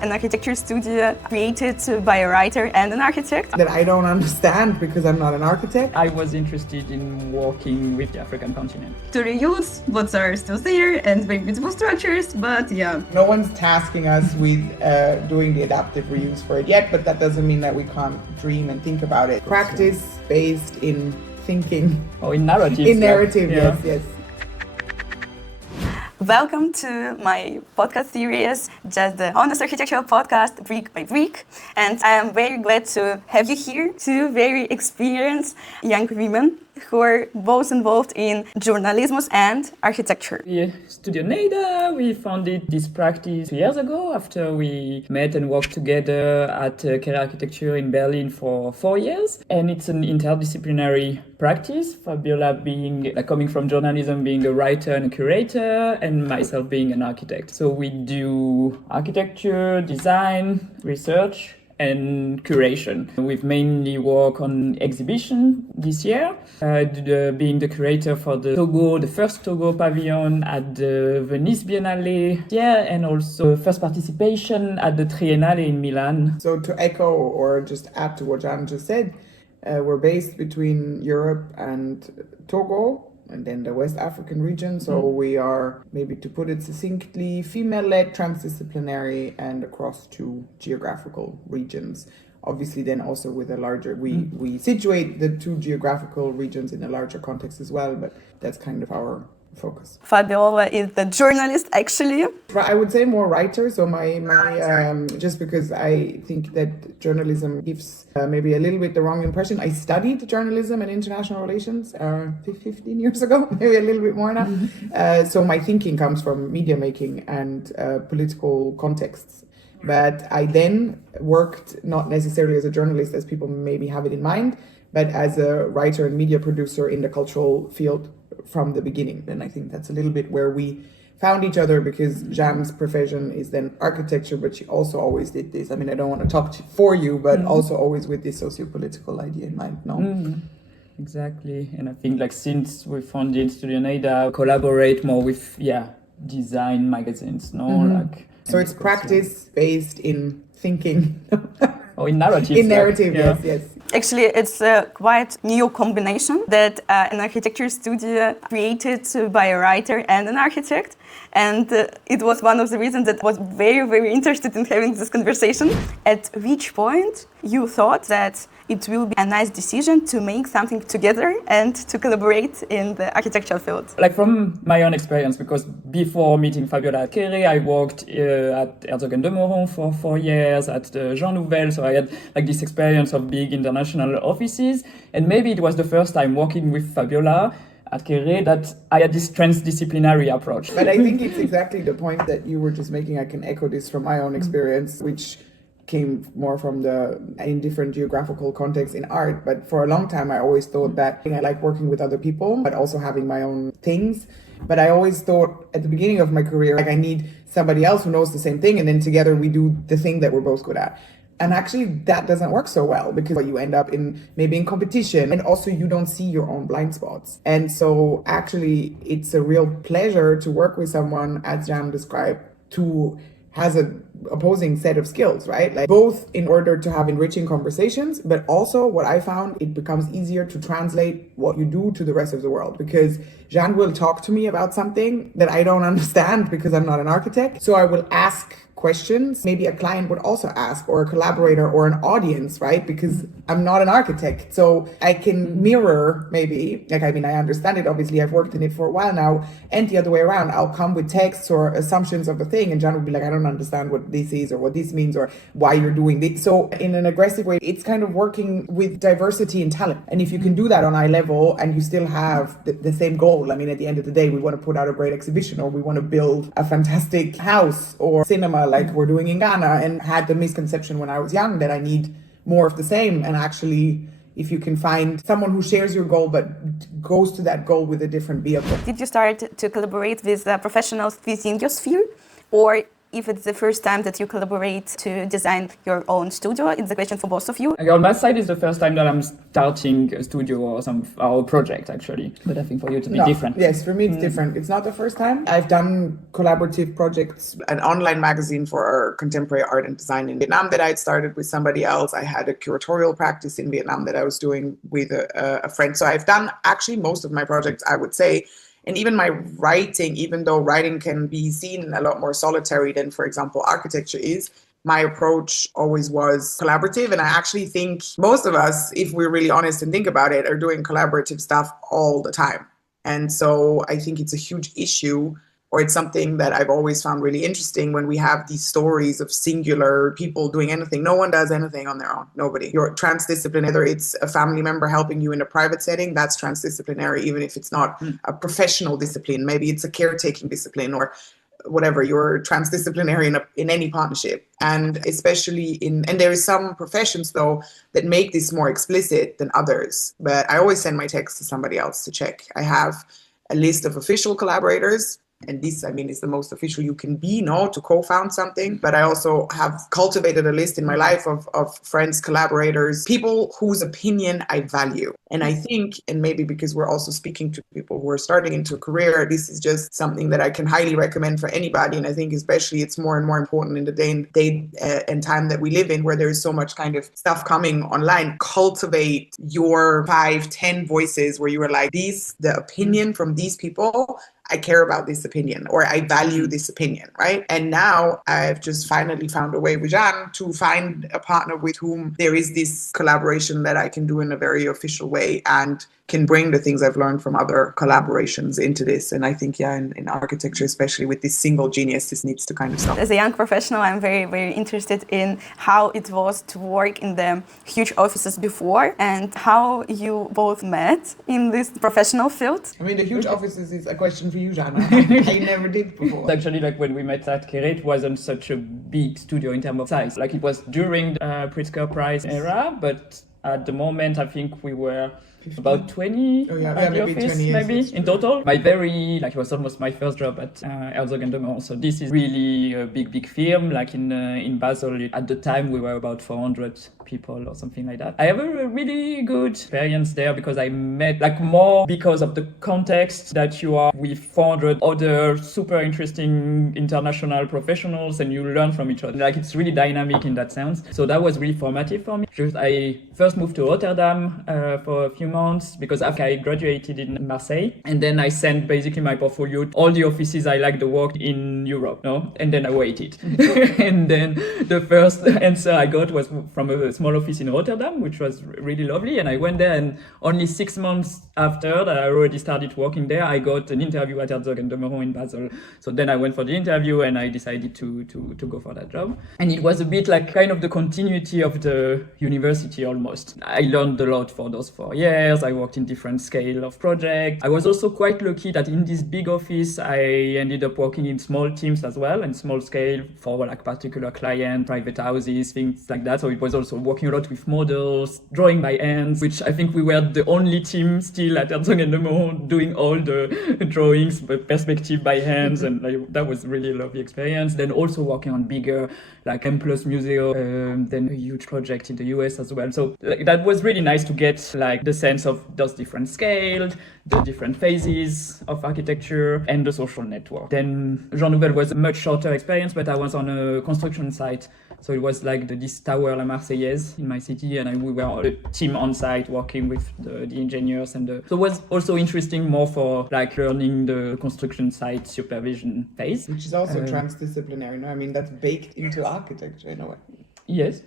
an architecture studio created by a writer and an architect. That I don't understand because I'm not an architect. I was interested in working with the African continent. To reuse what are still there and very beautiful structures, but yeah. No one's tasking us with doing the adaptive reuse for it yet, but that doesn't mean that we can't dream and think about it. Practice based in thinking. Oh, in narrative. In narrative, yes. Welcome to my podcast series, just the honest architectural podcast, brick by brick. And I am very glad to have you here, two very experienced young women who are both involved in journalism and architecture. Studio NEiDA, we founded this practice 2 years ago after we met and worked together at Kéré Architecture in Berlin for 4 years. And it's an interdisciplinary practice, Fabiola being coming from journalism, being a writer and a curator, and myself being an architect. So we do architecture, design, research, and curation. We've mainly worked on exhibition this year, being the curator for the first Togo pavilion at the Venice Biennale, and also first participation at the Triennale in Milan. So to echo or just add to what Jeanne just said, we're based between Europe and Togo, and then the West African region. So we are, maybe to put it succinctly, female-led, transdisciplinary, and across two geographical regions. Obviously, then also with a larger, we situate the two geographical regions in a larger context as well, but that's kind of our focus. Fabiola is the journalist, actually. I would say more writer. So my just because I think that journalism gives maybe a little bit the wrong impression. I studied journalism and international relations 15 years ago, maybe a little bit more now. So my thinking comes from media making and political contexts. But I then worked not necessarily as a journalist as people maybe have it in mind, but as a writer and media producer in the cultural field from the beginning. And I think that's a little bit where we found each other, because Jeanne's profession is then architecture, but she also always did this. I mean, I don't want to talk for you, but also always with this socio-political idea in mind, no? Exactly. And I think since we founded Studio NEiDA, collaborate more with, design magazines, no? So it's practice based in thinking. Or in narrative. In narrative, yes. Actually, it's a quite new combination that an architecture studio created by a writer and an architect. And it was one of the reasons that I was very, very interested in having this conversation. At which point you thought that it will be a nice decision to make something together and to collaborate in the architectural field? From my own experience, because before meeting Fabiola at Kéré, I worked at Herzog de Meuron for 4 years, at Jean Nouvel, so I had this experience of big international offices, and maybe it was the first time working with Fabiola at Kéré that I had this transdisciplinary approach. But I think it's exactly the point that you were just making. I can echo this from my own experience, which came more from in different geographical contexts in art. But for a long time, I always thought that I like working with other people, but also having my own things. But I always thought at the beginning of my career, I need somebody else who knows the same thing, and then together we do the thing that we're both good at. And actually that doesn't work so well, because you end up maybe in competition, and also you don't see your own blind spots. And so actually it's a real pleasure to work with someone, as Jeanne described, who has an opposing set of skills, right? Both in order to have enriching conversations, but also what I found, it becomes easier to translate what you do to the rest of the world, because Jeanne will talk to me about something that I don't understand because I'm not an architect. So I will ask questions maybe a client would also ask, or a collaborator or an audience, right? Because I'm not an architect. So I can mirror maybe, I understand it, obviously I've worked in it for a while now, and the other way around, I'll come with texts or assumptions of a thing, and Jeanne will be like, I don't understand what this is or what this means or why you're doing this. So in an aggressive way, it's kind of working with diversity and talent. And if you can do that on eye level and you still have the same goal, at the end of the day, we want to put out a great exhibition, or we want to build a fantastic house or cinema like we're doing in Ghana, and had the misconception when I was young that I need more of the same. And actually, if you can find someone who shares your goal but goes to that goal with a different vehicle. Did you start to collaborate with professionals within your sphere, or if it's the first time that you collaborate to design your own studio. It's a question for both of you. On my side, it's the first time that I'm starting a studio or project, actually. But I think for you it's a bit different. Yes, for me it's different. It's not the first time. I've done collaborative projects, an online magazine for contemporary art and design in Vietnam that I'd started with somebody else. I had a curatorial practice in Vietnam that I was doing with a friend. So I've done actually most of my projects, I would say. And even my writing, even though writing can be seen a lot more solitary than, for example, architecture is, my approach always was collaborative. And I actually think most of us, if we're really honest and think about it, are doing collaborative stuff all the time. And so I think it's a huge issue, or it's something that I've always found really interesting when we have these stories of singular people doing anything. No one does anything on their own. Nobody. You're transdisciplinary. Whether it's a family member helping you in a private setting, that's transdisciplinary, even if it's not a professional discipline. Maybe it's a caretaking discipline or whatever. You're transdisciplinary in any partnership. And especially and there is some professions though that make this more explicit than others. But I always send my text to somebody else to check. I have a list of official collaborators. And this, I mean, is the most official you can be, to co-found something. But I also have cultivated a list in my life of friends, collaborators, people whose opinion I value. And I think, and maybe because we're also speaking to people who are starting into a career, this is just something that I can highly recommend for anybody. And I think especially it's more and more important in the day and time that we live in, where there is so much kind of stuff coming online. Cultivate your 5-10 voices where you are like, the opinion from these people, I care about this opinion, or I value this opinion, right? And now I've just finally found a way with Jeanne to find a partner with whom there is this collaboration that I can do in a very official way and can bring the things I've learned from other collaborations into this. And I think, in architecture, especially with this single genius, this needs to kind of stop. As a young professional, I'm very, very interested in how it was to work in the huge offices before and how you both met in this professional field. I mean, the huge offices is a question for you, Jeanne. I never did before. Actually, when we met at Kéré, it wasn't such a big studio in terms of size. It was during the Pritzker Prize era, but at the moment, I think we were 15? About 20 at the office, 20 maybe in total. It was almost my first job at Herzog de Meuron. So this is really a big firm. In Basel, at the time, we were about 400 people or something like that. I have a really good experience there because I met more because of the context that you are with 400 other super interesting international professionals and you learn from each other. It's really dynamic in that sense. So that was really formative for me. I first moved to Rotterdam for a few months because after I graduated in Marseille, and then I sent basically my portfolio to all the offices I like the work in Europe, and then I waited. And then the first answer I got was from a small office in Rotterdam, which was really lovely. And I went there, and only 6 months after that I already started working there, I got an interview at Herzog de Meuron in Basel. So then I went for the interview and I decided to go for that job. And it was a bit kind of the continuity of the university almost. I learned a lot for those 4 years. I worked in different scale of projects. I was also quite lucky that in this big office, I ended up working in small teams as well and small scale for particular client, private houses, things like that. So it was also working a lot with models, drawing by hands, which I think we were the only team still at Herzog de Meuron doing all the drawings, perspective by hands. And that was really a lovely experience. Then also working on bigger, M+ Museum, then a huge project in the US as well. So that was really nice to get the sense of those different scales, the different phases of architecture and the social network. Then Jean Nouvel was a much shorter experience, but I was on a construction site. So it was this tower, La Marseillaise, in my city, and we were a team on site working with the engineers. So it was also interesting more for learning the construction site supervision phase. Which is also transdisciplinary, no? I mean, that's baked into architecture in a way. Yes.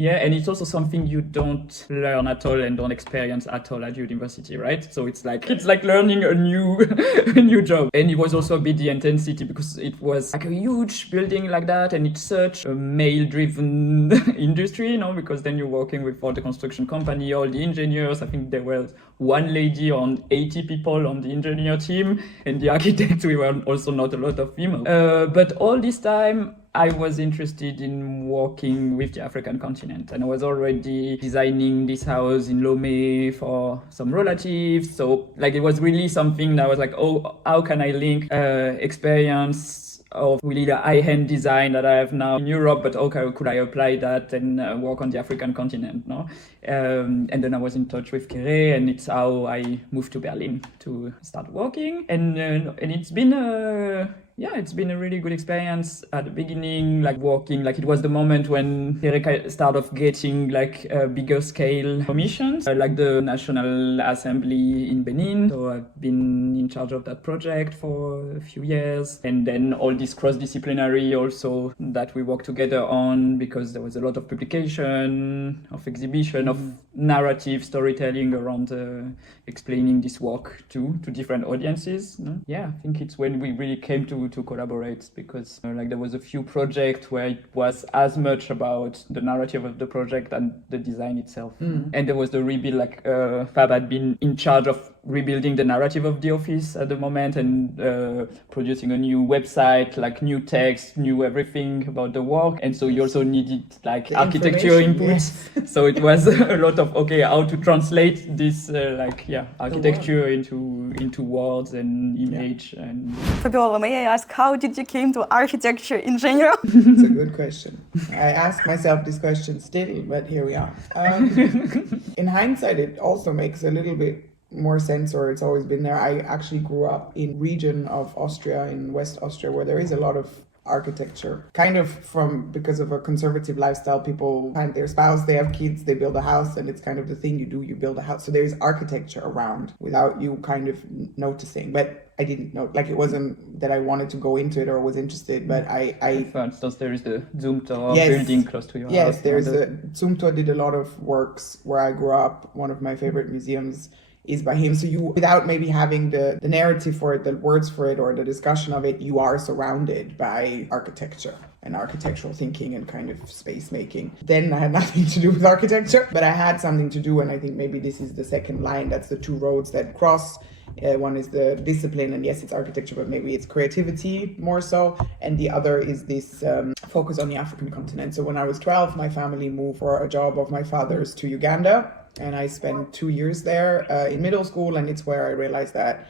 Yeah, and it's also something you don't learn at all and don't experience at all at university, right? So it's like learning a new job. And it was also a bit the intensity because it was a huge building like that, and it's such a male-driven industry, because then you're working with all the construction company, all the engineers. I think there was one lady on 80 people on the engineer team, and the architects, we were also not a lot of female. But all this time, I was interested in working with the African continent, and I was already designing this house in Lomé for some relatives. So it was really something that I was how can I link experience of really the high-end design that I have now in Europe, but okay, could I apply that and work on the African continent, no? And then I was in touch with Kéré, and it's how I moved to Berlin to start working. And it's been it's been a really good experience at the beginning, like working, like it was the moment when Kéré started getting like bigger scale commissions, like the National Assembly in Benin. So I've been in charge of that project for a few years. And then all this cross-disciplinary also that we work together on, because there was a lot of publication, of exhibition, of narrative storytelling around explaining this work to different audiences. No? Yeah, I think it's when we really came to collaborate, because like there was a few projects where it was as much about the narrative of the project and the design itself. And there was the rebuild, like Fab had been in charge of rebuilding the narrative of the office at the moment, and producing a new website, like new text, new everything about the work. And so you also needed like The architecture inputs. yes. So it was a lot of, okay, how to translate this architecture into words and image. And Fabiola, may I ask, how did you came to architecture in general? It's a good question. I ask myself this question still, but here we are. In hindsight, it also makes a little bit more sense, or it's always been there. I actually grew up in region of Austria, in West Austria, where there is a lot of architecture, kind of because of a conservative lifestyle. People find their spouse, they have kids, they build a house, and it's kind of the thing you do, you build a house. So there's architecture around without you kind of noticing. But I didn't know, like, it wasn't that I wanted to go into it or was interested, but for instance, there is the Zumthor Yes. building close to your house. Yes, there's Zumthor did a lot of works where I grew up. One of my favorite museums is by him. So you, without maybe having the narrative for it, the words for it, or the discussion of it, you are surrounded by architecture and architectural thinking and kind of space making. Then I had nothing to do with architecture, but I had something to do, and I think maybe this is the second line. That's the two roads that cross. One is the discipline, and yes, it's architecture, but maybe it's creativity more so. And the other is this focus on the African continent. So when I was 12, my family moved for a job of my father's to Uganda. And I spent 2 years there in middle school, and it's where I realized that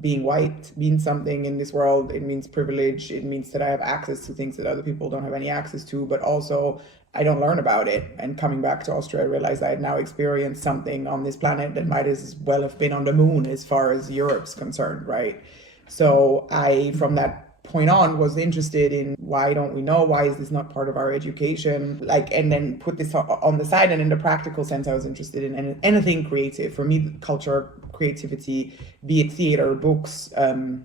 being white means something in this world. It means privilege. It means that I have access to things that other people don't have any access to, but also I don't learn about it. And coming back to Austria, I realized I had now experienced something on this planet that might as well have been on the moon as far as Europe's concerned, right? So I, from that point on, was interested in why don't we know, why is this not part of our education, like, and then put this on the side. And in the practical sense, I was interested in anything creative. For me, culture, creativity, be it theater, books,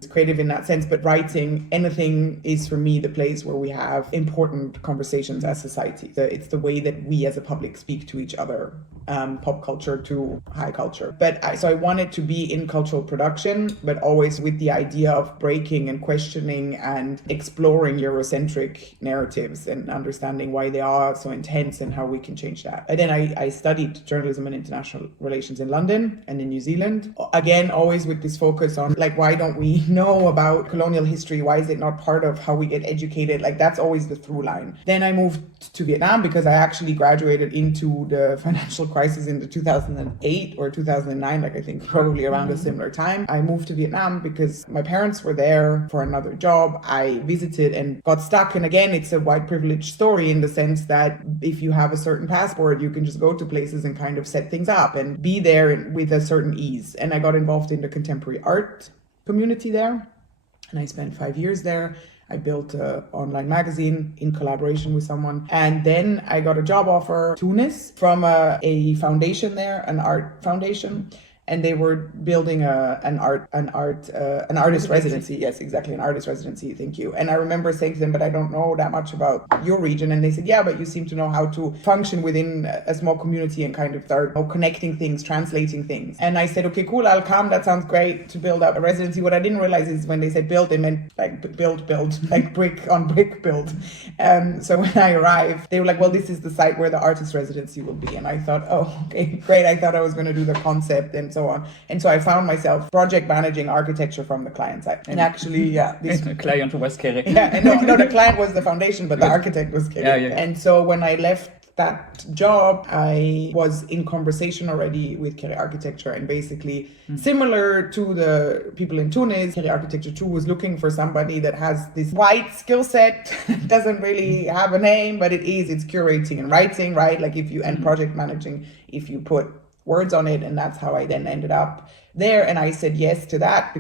creative in that sense, but writing, anything is for me the place where we have important conversations as society. It's the way that we as a public speak to each other, pop culture to high culture. So I wanted to be in cultural production, but always with the idea of breaking and questioning and exploring Eurocentric narratives and understanding why they are so intense and how we can change that. And then I studied journalism and international relations in London and in New Zealand. Again, always with this focus on, like, why don't we know about colonial history? Why is it not part of how we get educated? Like, that's always the through line. Then I moved to Vietnam because I actually graduated into the financial crisis in the 2008 or 2009, like I think probably around a similar time. I moved to Vietnam because my parents were there for another job. I visited and got stuck. And again, it's a white privilege story in the sense that if you have a certain passport, you can just go to places and kind of set things up and be there with a certain ease. And I got involved in the contemporary art community there. And I spent 5 years there. I built an online magazine in collaboration with someone. And then I got a job offer in Tunis from a foundation there, an art foundation. And they were building an artist residency. Yes, exactly, an artist residency. Thank you. And I remember saying to them, but I don't know that much about your region. And they said, yeah, but you seem to know how to function within a small community and kind of start connecting things, translating things. And I said, okay, cool, I'll come. That sounds great to build up a residency. What I didn't realize is when they said build, they meant like build, like brick on brick build. So when I arrived, they were like, well, this is the site where the artist residency will be. And I thought, oh, okay, great. I thought I was going to do the concept and so on. And so I found myself project managing architecture from the client side. And actually, yeah. The client was Kéré. Yeah, and no, the client was the foundation, but the architect was Kéré. Yeah. And so when I left that job, I was in conversation already with Kéré Architecture, and basically similar to the people in Tunis, Kéré Architecture too was looking for somebody that has this wide skill set, doesn't really have a name, but it's curating and writing, right? Like and project managing, if you put words on it, and that's how I then ended up there. And I said yes to that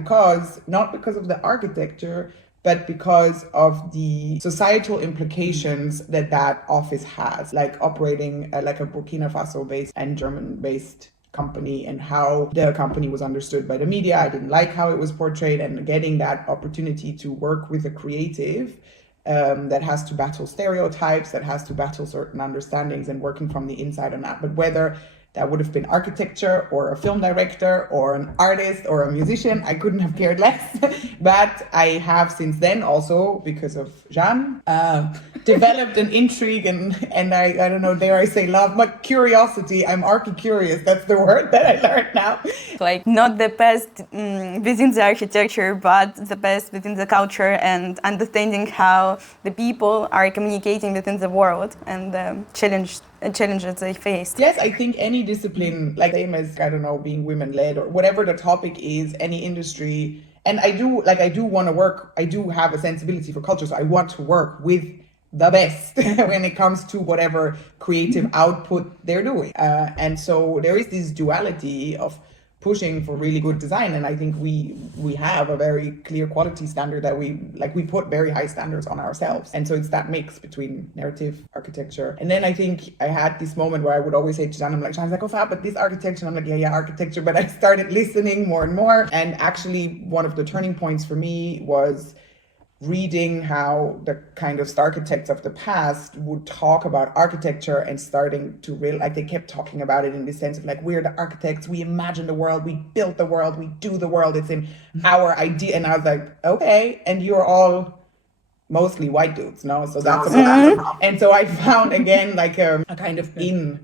not because of the architecture, but because of the societal implications that office has, like operating like a Burkina Faso-based and German-based company, and how the company was understood by the media. I didn't like how it was portrayed, and getting that opportunity to work with a creative that has to battle stereotypes, that has to battle certain understandings, and working from the inside on that. But whether that would have been architecture or a film director or an artist or a musician, I couldn't have cared less. But I have since then also, because of Jeanne, developed an intrigue and I don't know, dare I say love, but curiosity. I'm archi-curious. That's the word that I learned now. Like not the best within the architecture, but the best within the culture, and understanding how the people are communicating within the world and the challenges they face. Yes, I think any discipline, like same as, I don't know, being women-led or whatever the topic is, any industry. And I do want to work, I do have a sensibility for culture, so I want to work with the best when it comes to whatever creative output they're doing. And so there is this duality of pushing for really good design, and I think we have a very clear quality standard that we put very high standards on ourselves. And so it's that mix between narrative, architecture. And then I think I had this moment where I would always say to Jeanne, Jeanne's like, oh Fab, but this architecture, and I'm like, yeah, architecture. But I started listening more and more, and actually one of the turning points for me was reading how the kind of architects of the past would talk about architecture, and starting to realize, they kept talking about it in the sense of like, we're the architects, we imagine the world, we build the world, we do the world, it's in our idea. And I was like, okay, and you're all mostly white dudes, no? So that's and so I found again like a kind of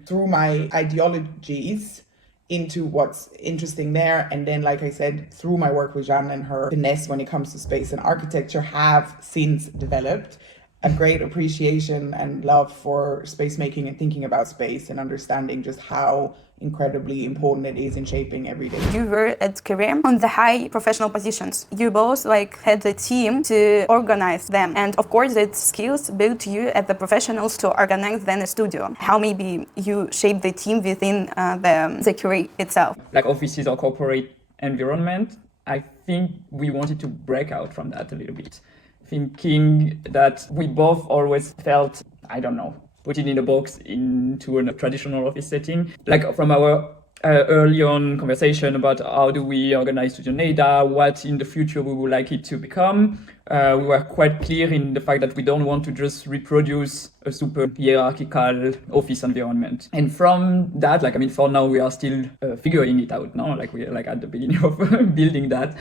through my ideologies into what's interesting there. And then, like I said, through my work with Jeanne and her finesse when it comes to space and architecture, have since developed a great appreciation and love for space making and thinking about space and understanding just how incredibly important it is in shaping every day. You were at Kéré on the high professional positions. You both had the team to organize them, and of course that skills built you as the professionals to organize then a studio. How maybe you shaped the team within the Kéré itself? Like offices or corporate environment, I think we wanted to break out from that a little bit, thinking that we both always felt, I don't know, put it in a box into a traditional office setting. Like from our early on conversation about how do we organize Studio NEiDA, what in the future we would like it to become, we were quite clear in the fact that we don't want to just reproduce a super hierarchical office environment. And from that, for now we are still figuring it out now, like we're at the beginning of building that.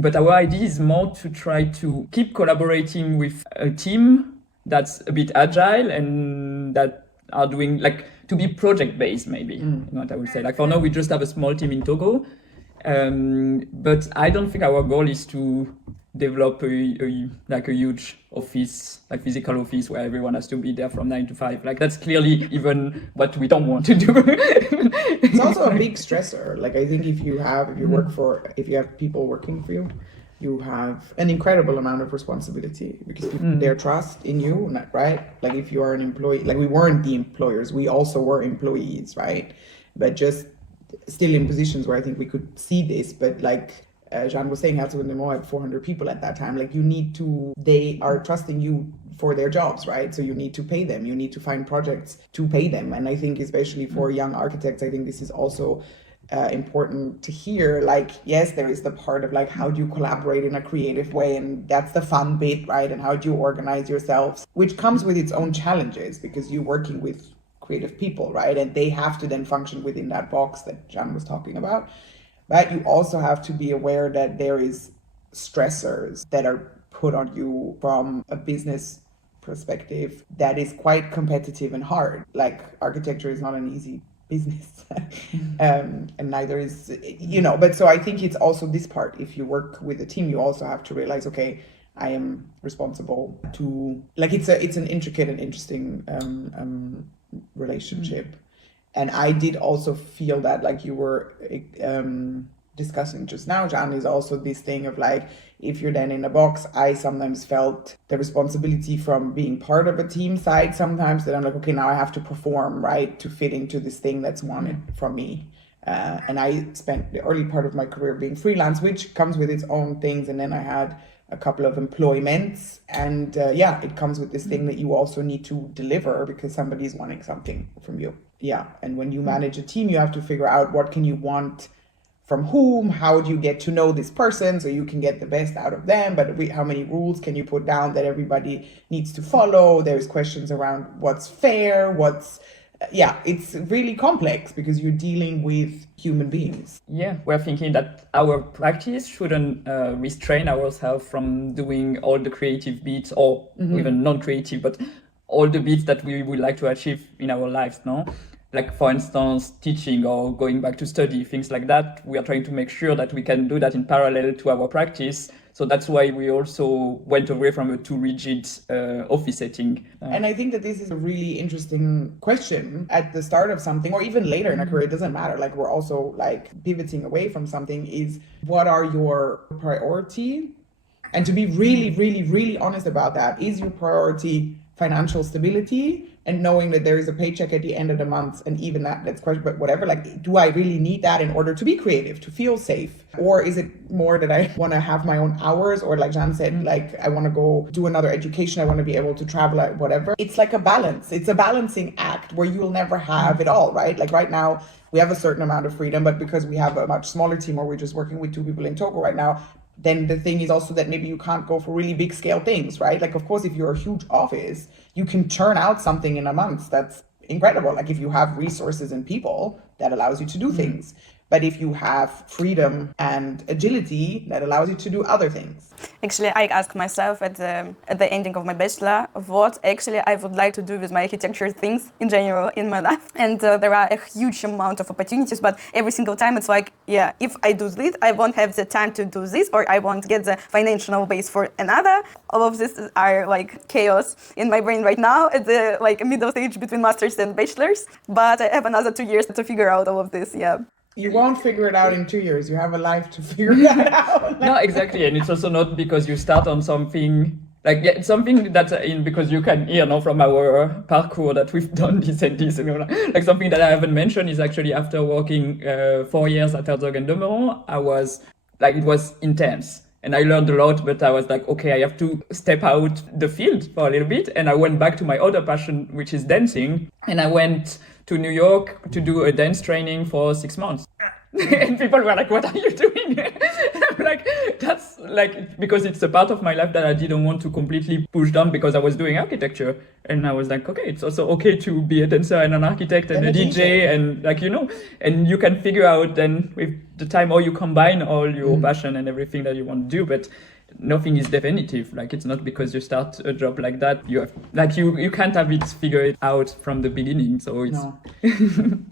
But our idea is more to try to keep collaborating with a team that's a bit agile and that are doing to be project-based, maybe, what I would say. For now, we just have a small team in Togo, but I don't think our goal is to develop a huge office, physical office where everyone has to be there from 9 to 5. That's clearly even what we don't want to do. It's also a big stressor. I think if you have people working for you, you have an incredible amount of responsibility because people their trust in you, right? If you are an employee, we weren't the employers, we also were employees, right? But just still in positions where I think we could see this. But Jeanne was saying, Herzog de Meuron had 400 people at that time. They are trusting you for their jobs, right? So you need to pay them. You need to find projects to pay them. And I think especially for young architects, I think this is also important to hear. Yes, there is the part of how do you collaborate in a creative way, and that's the fun bit, right? And how do you organize yourselves, which comes with its own challenges because you're working with creative people, right? And they have to then function within that box that Jeanne was talking about. But you also have to be aware that there is stressors that are put on you from a business perspective that is quite competitive and hard. Architecture is not an easy business and neither is, but so I think it's also this part. If you work with a team, you also have to realize, okay, I am responsible to, it's an intricate and interesting relationship. And I did also feel that, like you were discussing just now, Jeanne, is also this thing of like, if you're then in a box, I sometimes felt the responsibility from being part of a team side sometimes, that I'm like, okay, now I have to perform, right, to fit into this thing that's wanted from me. And I spent the early part of my career being freelance, which comes with its own things. And then I had a couple of employments, and it comes with this thing that you also need to deliver because somebody's wanting something from you. Yeah. And when you manage a team, you have to figure out what can you want from whom, how do you get to know this person so you can get the best out of them, but how many rules can you put down that everybody needs to follow? There's questions around what's fair, it's really complex because you're dealing with human beings. Yeah, we're thinking that our practice shouldn't restrain ourselves from doing all the creative bits or even non-creative, but all the bits that we would like to achieve in our lives, no? Like, for instance, teaching or going back to study, things like that. We are trying to make sure that we can do that in parallel to our practice. So that's why we also went away from a too rigid office setting. And I think that this is a really interesting question at the start of something, or even later in a career, it doesn't matter. Like, we're also like pivoting away from something, is what are your priority? And to be really, really, really honest about that, is your priority financial stability and knowing that there is a paycheck at the end of the month, and even that's question, but whatever, like, do I really need that in order to be creative, to feel safe? Or is it more that I want to have my own hours, or like Jeanne said, like, I want to go do another education, I want to be able to travel, whatever. It's like a balance. It's a balancing act where you'll never have it all, right? Like right now, we have a certain amount of freedom, but because we have a much smaller team, or we're just working with 2 people in Togo right now, then the thing is also that maybe you can't go for really big scale things, right? Like, of course, if you're a huge office, you can churn out something in a month that's incredible. Like, if you have resources and people, that allows you to do things. But if you have freedom and agility, that allows you to do other things. Actually, I asked myself at the ending of my bachelor what actually I would like to do with my architecture things in general in my life. And there are a huge amount of opportunities, but every single time it's like, yeah, if I do this, I won't have the time to do this, or I won't get the financial base for another. All of this are like chaos in my brain right now at the like middle stage between masters and bachelors. But I have another 2 years to figure out all of this, yeah. You won't figure it out in 2 years. You have a life to figure that out. No, exactly. And it's also not because you start on something like something that's because you can hear from our parkour that we've done this and this. Like something that I haven't mentioned is actually after working 4 years at Herzog de Meuron, I was like, it was intense. And I learned a lot, but I was like, okay, I have to step out the field for a little bit. And I went back to my other passion, which is dancing. And I went to New York to do a dance training for 6 months. And people were like, what are you doing? I'm like, that's like, because it's a part of my life that I didn't want to completely push down because I was doing architecture. And I was like, okay, it's also okay to be a dancer and an architect and a DJ and like, and you can figure out then with the time, or you combine all your passion and everything that you want to do. But nothing is definitive. Like, it's not because you start a job like that, you have, like, you can't have it figured out from the beginning. So it's no.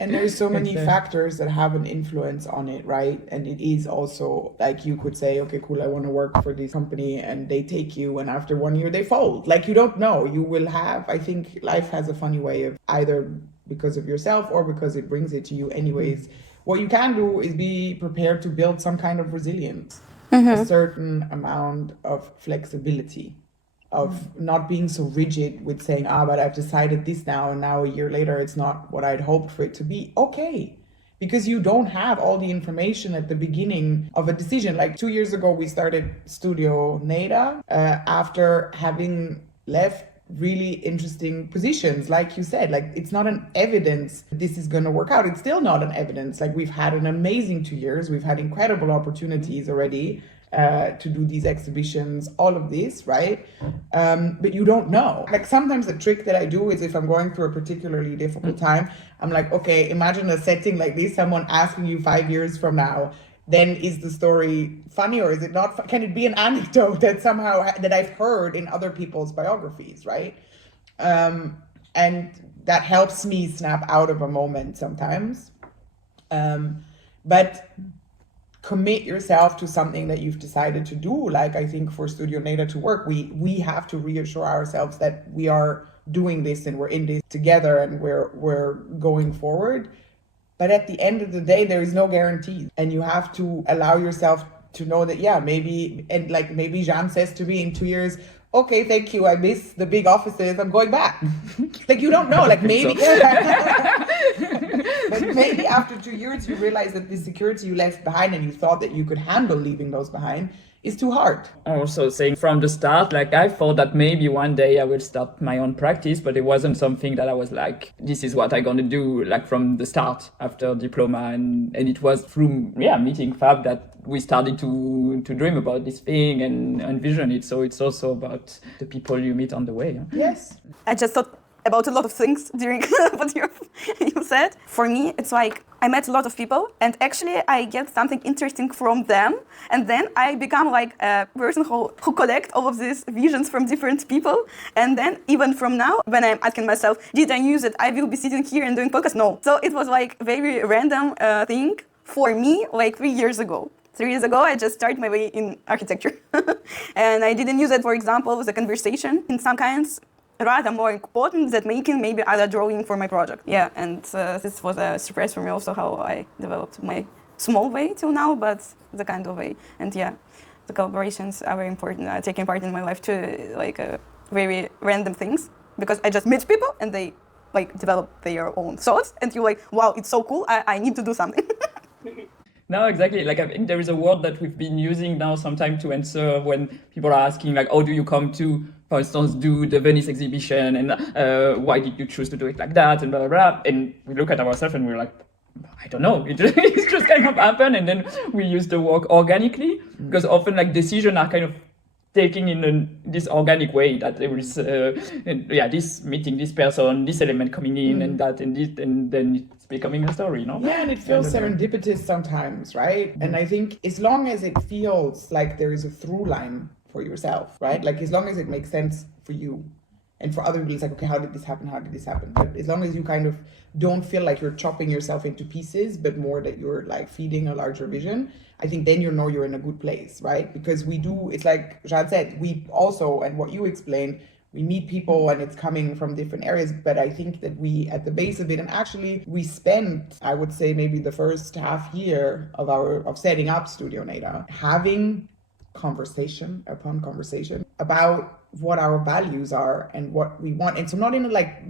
And there's so many factors that have an influence on it, right? And it is also like, you could say, okay, cool, I want to work for this company, and they take you, and after 1 year they fold. Like, you don't know. You will have, I think life has a funny way of, either because of yourself or because it brings it to you anyways. What you can do is be prepared to build some kind of resilience. A certain amount of flexibility, of not being so rigid with saying, but I've decided this now, and now a year later it's not what I'd hoped for it to be. Okay, because you don't have all the information at the beginning of a decision. Like 2 years ago, we started Studio NEiDA after having left really interesting positions. Like you said, like, it's not an evidence that this is going to work out. It's still not an evidence. Like, we've had an amazing 2 years. We've had incredible opportunities already to do these exhibitions, all of this, right? But you don't know. Like, sometimes the trick that I do is, if I'm going through a particularly difficult time, I'm like, okay, imagine a setting like this, someone asking you 5 years from now, then is the story funny, or is it not? Can it be an anecdote that somehow that I've heard in other people's biographies, right? And that helps me snap out of a moment sometimes. But commit yourself to something that you've decided to do. Like, I think for Studio NEiDA to work, we have to reassure ourselves that we are doing this and we're in this together and we're going forward. But at the end of the day, there is no guarantee. And you have to allow yourself to know that, yeah, maybe Jeanne says to me in 2 years, okay, thank you, I miss the big offices, I'm going back. Like, you don't know, like maybe, but maybe after 2 years you realize that the security you left behind and you thought that you could handle leaving those behind is too hard. Also saying from the start, like I thought that maybe one day I will start my own practice, but it wasn't something that I was like, this is what I'm going to do, like from the start after diploma. And it was through, meeting Fab that we started to dream about this thing and envision it. So it's also about the people you meet on the way. Yes. I just thought about a lot of things during what you said. For me, it's like I met a lot of people and actually I get something interesting from them. And then I become like a person who collect all of these visions from different people. And then even from now, when I'm asking myself, did I use it? I will be sitting here and doing podcast? No. So it was like a very random thing for me like 3 years ago. 3 years ago, I just started my way in architecture. And I didn't use it, for example, the conversation in some kinds. Rather more important than making maybe other drawing for my project. Yeah, and this was a surprise for me also how I developed my small way till now, but the kind of way. And yeah, the collaborations are very important. Taking part in my life too, like very random things, because I just meet people and they like develop their own thoughts, and you're like, wow, it's so cool. I need to do something. No, exactly. Like I think there is a word that we've been using now sometimes to answer when people are asking like, how do you come to, for instance, do the Venice exhibition and why did you choose to do it like that and blah, blah, blah. And we look at ourselves and we're like, I don't know. It just kind of happened. And then we use the work organically because often like decisions are kind of taking in this organic way that there is, this meeting, this person, this element coming in and that and this, and then it's becoming a story, no? Yeah, and it feels serendipitous sometimes, right? And I think as long as it feels like there is a through line for yourself, right? Like as long as it makes sense for you and for other people, it's like, okay, how did this happen? How did this happen? But as long as you kind of don't feel like you're chopping yourself into pieces, but more that you're like feeding a larger vision, I think then you know you're in a good place, right? Because we do, it's like Jeanne said, we also, and what you explained, we meet people and it's coming from different areas, but I think that we, at the base of it, and actually we spent, I would say maybe the first half year of setting up Studio NEiDA, having conversation upon conversation about what our values are and what we want. And so not in like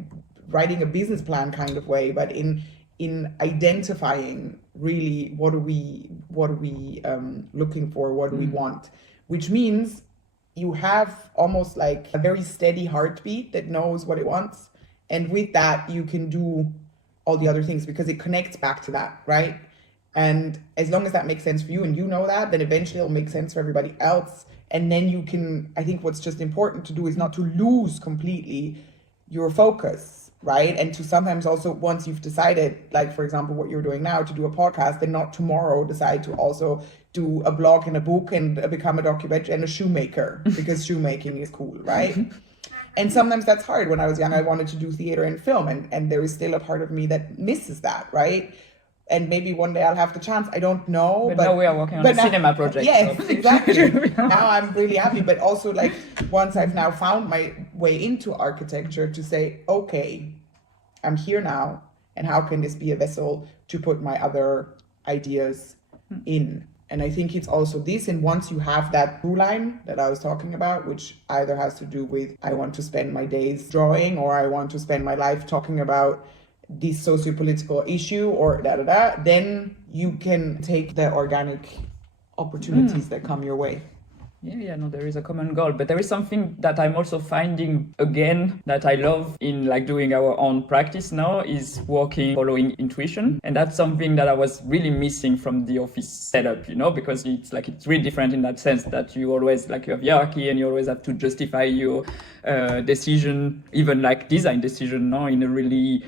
writing a business plan kind of way, but in identifying really what are we looking for, what do we want, which means you have almost like a very steady heartbeat that knows what it wants, and with that you can do all the other things because it connects back to that, right? And as long as that makes sense for you and you know that, then eventually it'll make sense for everybody else. And then you can, I think what's just important to do is not to lose completely your focus, right? And to sometimes also, once you've decided, like for example, what you're doing now, to do a podcast, then not tomorrow decide to also do a blog and a book and become a documentary and a shoemaker because shoemaking is cool, right? And sometimes that's hard. When I was young, I wanted to do theater and film, and there is still a part of me that misses that, right? And maybe one day I'll have the chance. I don't know. But now we are working on a cinema project. Yes, so. Exactly. Now I'm really happy. But also, like, once I've now found my way into architecture to say, okay, I'm here now, and how can this be a vessel to put my other ideas in? And I think it's also this, and once you have that through line that I was talking about, which either has to do with I want to spend my days drawing, or I want to spend my life talking about this socio-political issue, or then you can take the organic opportunities that come your way. No, there is a common goal, but there is something that I'm also finding again that I love in like doing our own practice now is working following intuition, and that's something that I was really missing from the office setup, because it's really different in that sense that you always like you have hierarchy and you always have to justify your decision, even like design decision, no, in a really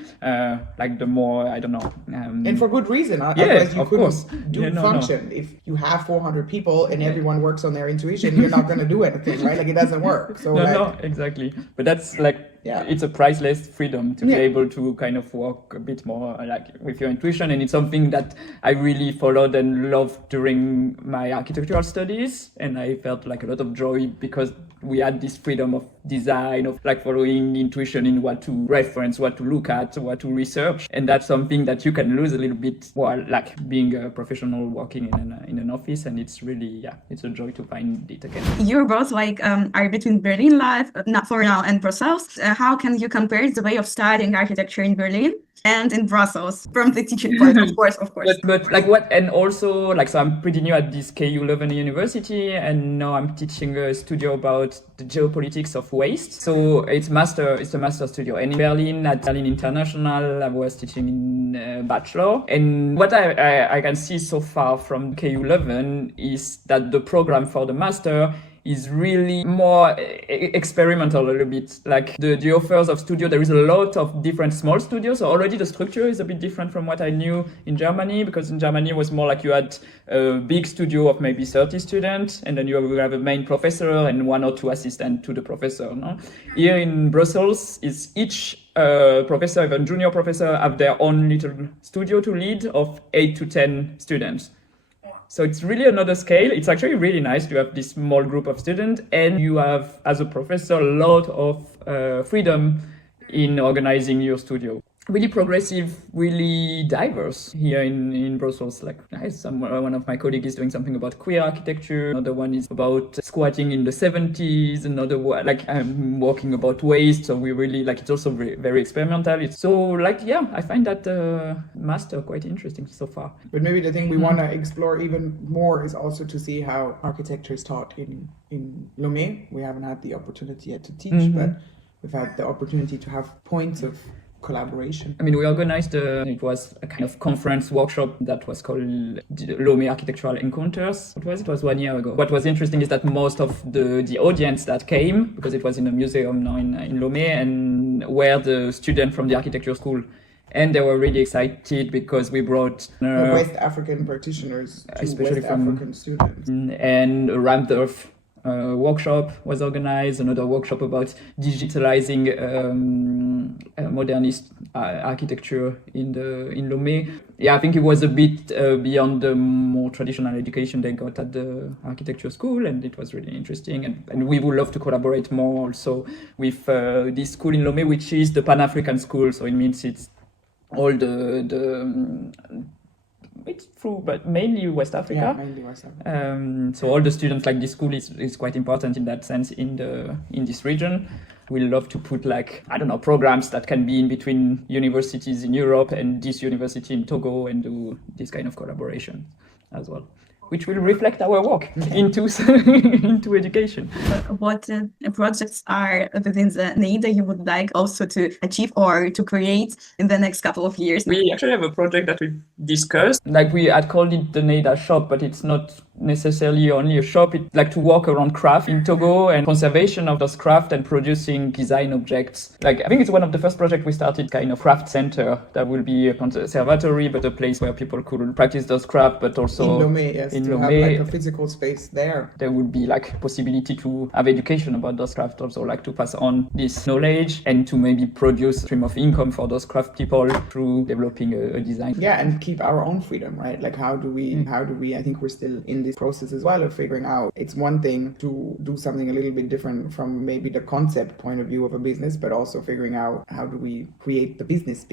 like the more and for good reason, otherwise you couldn't function. If you have 400 people and everyone works on their intuition, you're not going to do anything, right? Like it doesn't work. So no, exactly. But that's it's a priceless freedom to be able to kind of work a bit more like with your intuition, and it's something that I really followed and loved during my architectural studies, and I felt like a lot of joy because we had this freedom of design, of like following intuition in what to reference, what to look at, what to research. And that's something that you can lose a little bit while like being a professional working in an office. And it's really, it's a joy to find it again. You're both are between Berlin life, not for now, and Brussels. How can you compare the way of studying architecture in Berlin and in Brussels from the teaching point, of course. But like what, and also like, so I'm pretty new at this KU Leuven University, and now I'm teaching a studio about the geopolitics of waste. So it's a master studio. And in Berlin, at Berlin International, I was teaching in bachelor. And what I can see so far from KU Leuven is that the program for the master is really more experimental a little bit. Like the offers of studio, there is a lot of different small studios. So already the structure is a bit different from what I knew in Germany, because in Germany it was more like you had a big studio of maybe 30 students, and then you have a main professor and one or two assistants to the professor. No? Here in Brussels, is each professor, even junior professor, have their own little studio to lead of 8 to 10 students. So it's really another scale. It's actually really nice to have this small group of students, and you have, as a professor, a lot of freedom in organizing your studio. Really progressive, really diverse here in Brussels. Like one of my colleagues is doing something about queer architecture. Another one is about squatting in the 70s. Another one, like I'm working about waste. So we really like, it's also very, very experimental. It's so like, I find that master quite interesting so far. But maybe the thing we want to explore even more is also to see how architecture is taught in Lomé. We haven't had the opportunity yet to teach, but we've had the opportunity to have points of collaboration. I mean, we organized it was a kind of conference workshop that was called Lomé Architectural Encounters. It was 1 year ago. What was interesting is that most of the audience that came, because it was in a museum now in Lomé, and were the students from the architecture school. And they were really excited because we brought West African practitioners to especially West from African students. And Ramdorf workshop was organized, another workshop about digitalizing modernist architecture in Lomé. I think it was a bit beyond the more traditional education they got at the architecture school, and it was really interesting. And we would love to collaborate more also with this school in Lomé, which is the Pan-African school. So it means it's all it's true, but mainly West Africa. Yeah, mainly West Africa. So all the students, like this school is quite important in that sense in this region. We love to put programs that can be in between universities in Europe and this university in Togo, and do this kind of collaboration as well, which will reflect our work into education. What projects are within the NEiDA you would like also to achieve or to create in the next couple of years? We actually have a project that we discussed. Like we had called it the NEiDA shop, but it's not necessarily only a shop. It's like to walk around craft in Togo and conservation of those craft and producing design objects. Like I think it's one of the first projects we started, kind of craft center that will be a conservatory, but a place where people could practice those craft, but also in Lomé, yes, to have like a physical space there. There would be like possibility to have education about those craft, also like to pass on this knowledge and to maybe produce a stream of income for those craft people through developing a design. Yeah, and keep our own freedom, right? Like how do we, I think we're still in this process as well of figuring out, it's one thing to do something a little bit different from maybe the concept point of view of a business, but also figuring out how do we create the business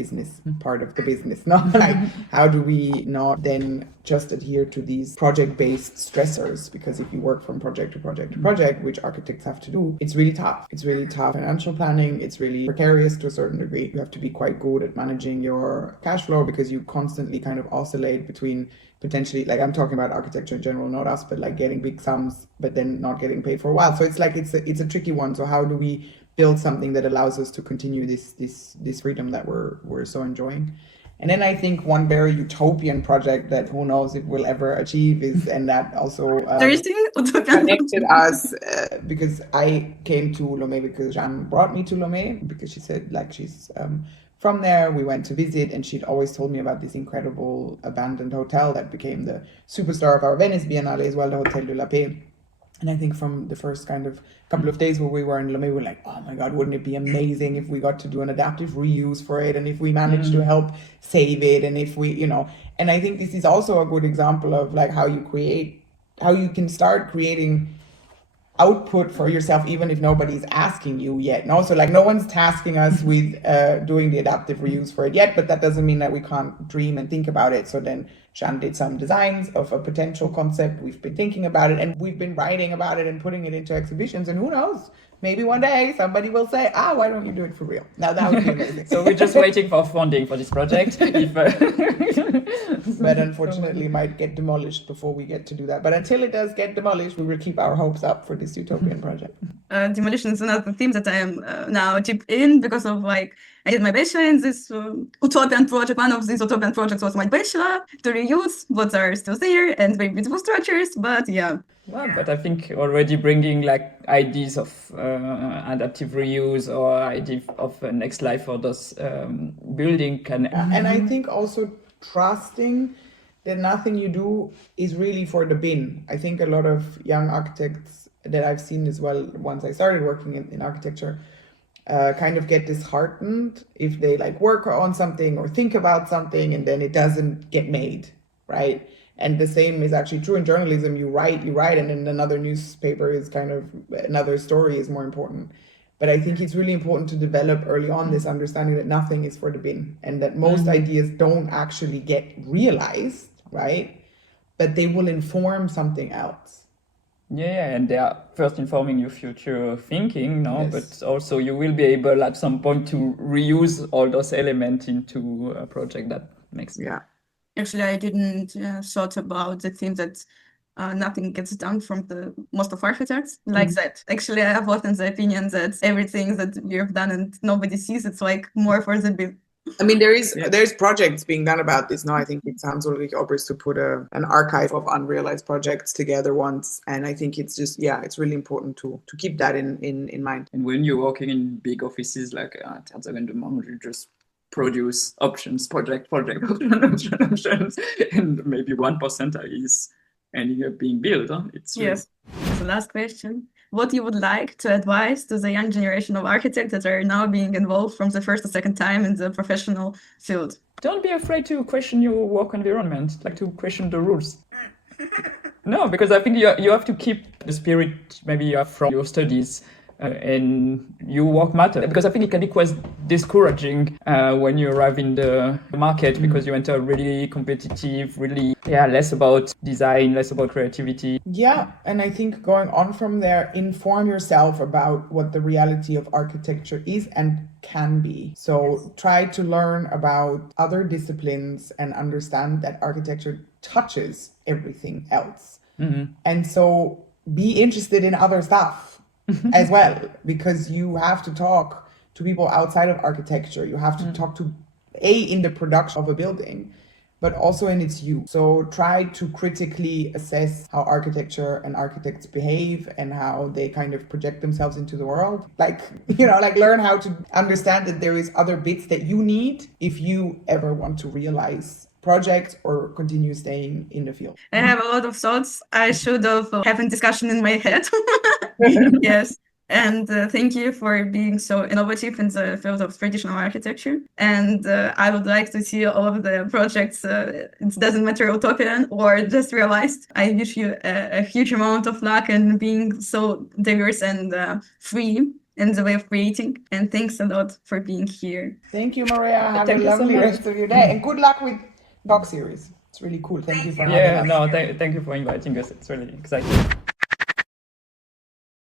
part of the business, not like how do we not then just adhere to these project-based stressors, because if you work from project to project to project, which architects have to do, it's really tough. It's really tough financial planning. It's really precarious to a certain degree. You have to be quite good at managing your cash flow because you constantly kind of oscillate between potentially, like I'm talking about architecture in general, not us, but like getting big sums, but then not getting paid for a while. So it's like, it's a tricky one. So how do we build something that allows us to continue this freedom that we're so enjoying? And then I think one very utopian project that who knows if we'll ever achieve is, and that also connected us because I came to Lomé because Jeanne brought me to Lomé because she said like she's from there. We went to visit and she'd always told me about this incredible abandoned hotel that became the superstar of our Venice Biennale as well, the Hotel de la Paix. And I think from the first kind of couple of days where we were in Lomé, we were like, oh my God, wouldn't it be amazing if we got to do an adaptive reuse for it, and if we managed to help save it, and if we, and I think this is also a good example of like how you can start creating output for yourself, even if nobody's asking you yet. No, so like no one's tasking us with doing the adaptive reuse for it yet, but that doesn't mean that we can't dream and think about it. So then Jeanne did some designs of a potential concept. We've been thinking about it and we've been writing about it and putting it into exhibitions. And who knows, maybe one day somebody will say, why don't you do it for real? Now that would be amazing. So we're just waiting for funding for this project. But unfortunately might get demolished before we get to do that. But until it does get demolished, we will keep our hopes up for this utopian project. Demolition is another theme that I am now deep in because of I did my bachelor in this utopian project. One of these utopian projects was my bachelor to reuse what are still there and very beautiful structures. But yeah. Well, but I think already bringing ideas of adaptive reuse or idea of a next life for those building can. And I think also trusting that nothing you do is really for the bin. I think a lot of young architects that I've seen as well, once I started working in architecture, kind of get disheartened if they work on something or think about something and then it doesn't get made, right? And the same is actually true in journalism. You write, and then another newspaper is kind of another story is more important. But I think it's really important to develop early on this understanding that nothing is for the bin and that most ideas don't actually get realized, right? But they will inform something else. Yeah, and they are first informing your future thinking, Yes. But also you will be able at some point to reuse all those elements into a project that makes sense. Yeah. Actually, I didn't thought about the theme that nothing gets done from the most of architects like that. Actually, I have often the opinion that everything that you've done and nobody sees, it's more for the bin. I mean, there's projects being done about this now. I think it sounds really obvious to put an archive of unrealized projects together once. And I think it's just, it's really important to keep that in mind. And when you're working in big offices like at Herzog de Meuron, you just produce options, project, options, and maybe 1% is ending up being built. Huh? Yes. The last question. What you would like to advise to the young generation of architects that are now being involved from the first or second time in the professional field? Don't be afraid to question your work environment, to question the rules. No, because I think you have to keep the spirit maybe you have from your studies. And your work matter, because I think it can be quite discouraging when you arrive in the market because you enter really competitive, really less about design, less about creativity. Yeah, and I think going on from there, inform yourself about what the reality of architecture is and can be. So try to learn about other disciplines and understand that architecture touches everything else. And so be interested in other stuff. As well, because you have to talk to people outside of architecture. You have to talk to in the production of a building, but also in its use. So try to critically assess how architecture and architects behave and how they kind of project themselves into the world. Learn how to understand that there is other bits that you need if you ever want to realize projects or continue staying in the field. I have a lot of thoughts. I should have having discussion in my head. Yes. And thank you for being so innovative in the field of traditional architecture. And I would like to see all of the projects, it doesn't matter utopian or just realized. I wish you a huge amount of luck in being so diverse and free in the way of creating. And thanks a lot for being here. Thank you, Maria. Have a Thank you so lovely much. rest of your day. And good luck with Doc Series. It's really cool. Thank you for having us. Thank you for inviting us. It's really exciting.